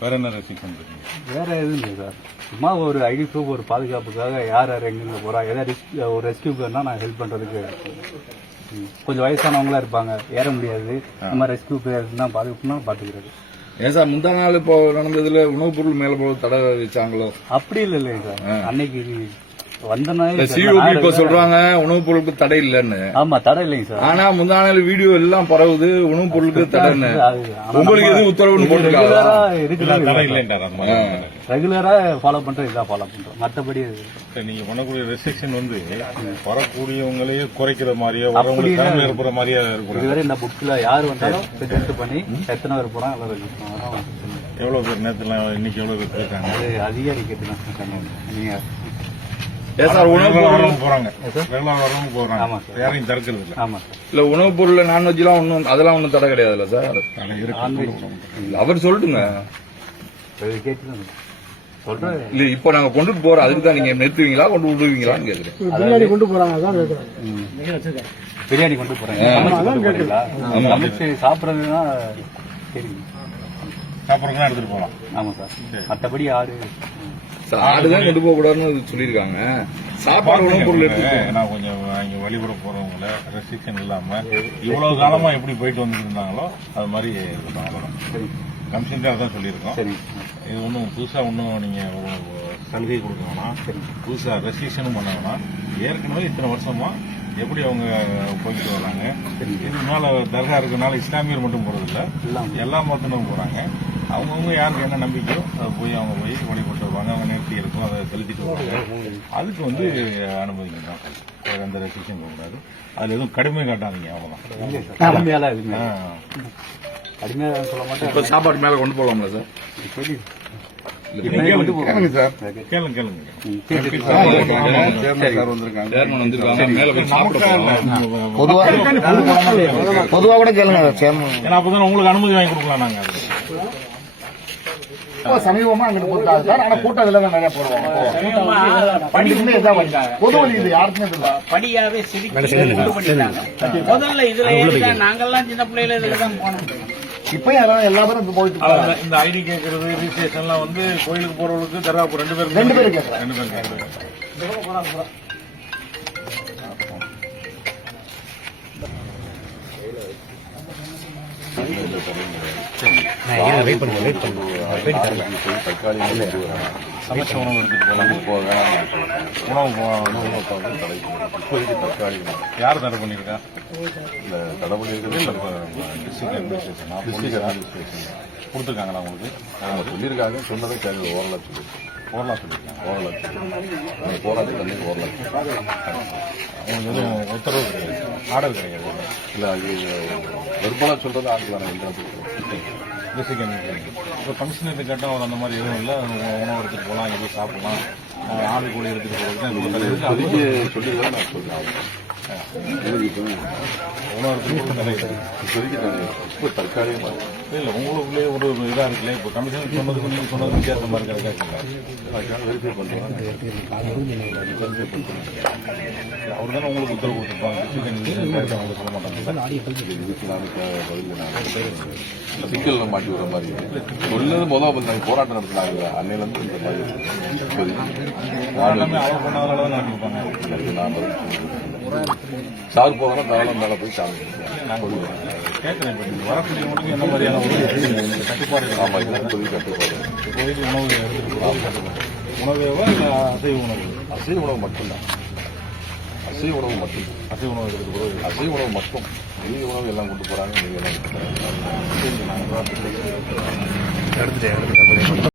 வேற என்ன ரெஸ்ட்ரிக்ஷன் இருக்கீங்க வேற எதுவும் இல்லை சார். சும்மா ஒரு ஐடி ப்ரூஃப் ஒரு பாதுகாப்புக்காக யார் யார் எங்கெங்க போறா ஏதாவது ரிஸ்க் ஒரு ரெஸ்கியூக்குன்னா நான் ஹெல்ப் பண்றதுக்கு ம். கொஞ்சம் வயசானவங்களா இருப்பாங்க ஏற முடியாது. மாதிரி ரெஸ்கியூ தான் பாதுகாப்புனா பாத்துக்கிறது. ஏன் சார் முந்தா நாள் இப்போ நடந்ததுல உணவுப் பொருள் மேல போல தடை வச்சாங்களோ அப்படி இல்லை இல்லைங்க சார். அன்னைக்கு சிஓபி இப்ப சொல்றாங்க உணவுப் பொருளுக்கு தடை இல்லைன்னு. ஆமா தடை இல்லைங்க சார். ஆனா முந்தா நாள் வீடியோ எல்லாம் பரவுது உணவுப் பொருளுக்கு தடைன்னு. உங்களுக்கு எதுவும் உத்தரவுன்னு போட்டுருக்காங்க ரெகுலரா ஃபாலோ பண்றது இதான் ஃபாலோ பண்றோம் சரி, நீங்க பண்ணக்கூடிய ரெஸ்ட்ரிக்ஷன் வந்து வரக்கூடியவங்களையே குறைக்கிற மாதிரியே வரவங்களுக்கு திறமை ஏற்படுற மாதிரியே இருக்கக்கூடாது. இதுவரை இந்த புக்ல யார் வந்தாலும் ரெஜிஸ்டர் பண்ணி எத்தனை பேர் போறாங்க எல்லாம் ரெஜிஸ்டர் எவ்வளவு பேர் நேரத்துல இன்னைக்கு எவ்வளவு பேர் போயிருக்காங்க? அது அதிகாரி கேட்டுதான் நீங்க சார் பொருள் வரவங்க போறாங்க. போறாங்க. ஆமா சார். யாரையும் தடுக்கிறது இல்ல ஆமா இல்ல உணவுப் பொருள்ல நான்வெஜ் எல்லாம் ஒண்ணும் அதெல்லாம் ஒண்ணும் தடை கிடையாதுல்ல சார்? தடை இருக்கு. நான்வெஜ் இல்ல, அவர் சொல்லிட்டுங்க சொல்றேன். இல்ல இப்போ நாங்க கொண்டுட்டு போறோம் அதுக்கு தான் நீங்க நிறுத்துவீங்களா கொண்டு விடுவீங்களான்னு கேக்குறேன். பின்னாடி கொண்டு போறாங்க அதான். பிரியாணி கொண்டு கொண்டு சமைச்சு சாப்பிடுறதுன்னா சரி. சாப்பிட்றதுலாம் எடுத்துட்டு போகலாம். ஆமா சார். மத்தபடி ஆடு சார் ஆடுதான் கொண்டு போக கூடாதுன்னு சொல்லியிருக்காங்க. சாப்பாடு உணவுப் பொருள் எடுத்து நான் கொஞ்சம் இங்க வழிபட போறவங்கள ரெஸ்ட்ரிக்ஷன் இல்லாம இவ்வளவு காலமா எப்படி போயிட்டு வந்துட்டு இருந்தாங்களோ அது மாதிரி இருக்கட்டும் அவ்வளவுதான். சரி. கமிஷன் அதான் சொல்லியிருக்கோம். சரி. இது ஒன்றும் புதுசா ஒன்றும் நீங்க ஒரு சலுகை கொடுக்க வேணாம். புதுசா ரெஸ்ட்ரிக்ஷனும் பண்ண வேணாம். ஏற்கனவே இத்தனை வருஷமா எப்படி அவங்க போய்கிட்டு வராங்க. இது மேல தர்கா இருக்கனால இஸ்லாமியர் மட்டும் போறதில்ல. எல்லா மதத்தினரும் போறாங்க. அவங்கவுங்க யாருக்கு என்ன நம்பிக்கையோ அதை போய் அவங்க போய் வழிபட்டு வருவாங்க. அவங்க நேர்த்தி இருக்கும் அதை செலுத்திட்டு வருவாங்க. அதுக்கு வந்து அனுமதிக்கலாம் வேற எந்த ரெஸ்ட்ரிக்ஷன் கூடாது. அதுல எதுவும் கடுமை காட்டாதீங்க சார். ஆ. கடுமையாக சொல்ல மாட்டேன். இப்ப சாப்பாடு மேல கொண்டு போகலாம்ல சார்? சரி நீங்க கொண்டு போறோம் சார். கேளுங்க கேளுங்க. ம், சரி. சேர்மன் வந்திருக்காங்க. மேல போய் சாப்பிட போறோம். பொதுவா பொதுவா கூட கேளுங்க. அப்பதான் உங்களுக்கு அனுமதி வாங்கி கொடுக்கலாம் நாங்க. அதுக்கு. சமீபமா அங்கிட்டு போட்டாங்க சார் ஆனா கூட்டம் இதுல தான் நிறைய போடுவாங்க. பண்டிகை இதான் வந்தாங்க பொது வழி இது யாருக்குமே இல்லை படியாவே பண்ணிட்டாங்க முதல்ல இதுல நாங்கெல்லாம் சின்ன பிள்ளையில இதுல தான் போனோம். இப்ப போயிட்டு இருக்காங்க. அதான் இந்த ஐடி கேட்கறது ரிஜிஸ்ட்ரேஷன்லாம் வந்து கோயிலுக்கு போறவங்களுக்கு தர்காவுக்கு ரெண்டு பேரும் கேட்கறாங்க. ரெண்டு பேரும் கேட்கறாங்க சமைச்ச உணவு எடுத்துட்டு போகலாம் உணவு உணவு இப்போதைக்கு தற்காலிகம் யார் தடை பண்ணியிருக்கா? இந்த தடை பண்ணியிருக்கிறது டிஸ்ட்ரிக்ட் அட்மினிஸ்ட்ரேஷன் டிஸ்ட்ரிக்ட் அட்மினிஸ்ட்ரேஷன் கொடுத்துருக்காங்களா உங்களுக்கு? அவங்க சொல்லியிருக்காங்க. சொன்னதை கேள்வி ஓரளவு சொல்லி ஓரலாம் சொல்லியிருக்காங்க. ஓரளவு போராட்டம் தண்ணி உங்களுக்கு எதுவும் உத்தரவு கிடையாது. ஆர்டர் கிடையாது. இல்லை அது வெறுப்பாக சொல்றது ஆக்கலாம் எந்த டிஸ்ட்ரிக்ட் அட்மினிஸ்ட்ரேஷன் இப்போ கமிஷனர் கேட்டால் அவர் அந்த மாதிரி எதுவும் இல்லை. உணவு எடுத்துட்டு போகலாம் எதுவும் சாப்பிடலாம். அஹ் ஆடு கோழி எடுத்துட்டு போகிறது தான் இவ்வளோ நான் எனக்கு உணவு இப்போதைக்கு இப்போ இல்லை உங்களுக்குள்ளே ஒரு இதாக இருக்குல்ல. இப்போ கமிஷனர் சொன்னதுக்கு நீங்கள் சொன்னது வித்தியாசமா இருக்கிறதா அதுக்காக வெரிஃபை பண்ணுறேன் அவர் தானே உங்களுக்கு உத்தரவு கொடுத்துருப்பாங்க. சொல்ல மாட்டாங்க. சிக்கல்ல மாட்டி விடுற மாதிரி சொன்னது முதல் பண்ணாங்க போராட்டம் நடத்தினாங்க. அன்னையிலேருந்து இந்த மாதிரி. சார். போகணும் தாராளம் மேலே போய் சாமி நாங்கள் நீங்கள் வரக்கூடியவங்களுக்கு என்ன மாதிரியான கட்டுப்பாடு இருக்கு? ஆமாம் இதெல்லாம் இப்போதைக்கு கட்டுப்பாடு. இப்போதைக்கு உணவு போகலாம் உணவேவா இல்லை அசைவ உணவு? அசைவ உணவு மட்டும்தான். அசைவ உணவு மட்டும். அசைவ உணவு எடுத்துட்டு போகிறது அசைவ உணவு மட்டும். வெளிய உணவு எல்லாம் கொண்டு போகிறாங்க நீங்க எல்லாம் எடுத்துட்டேன்.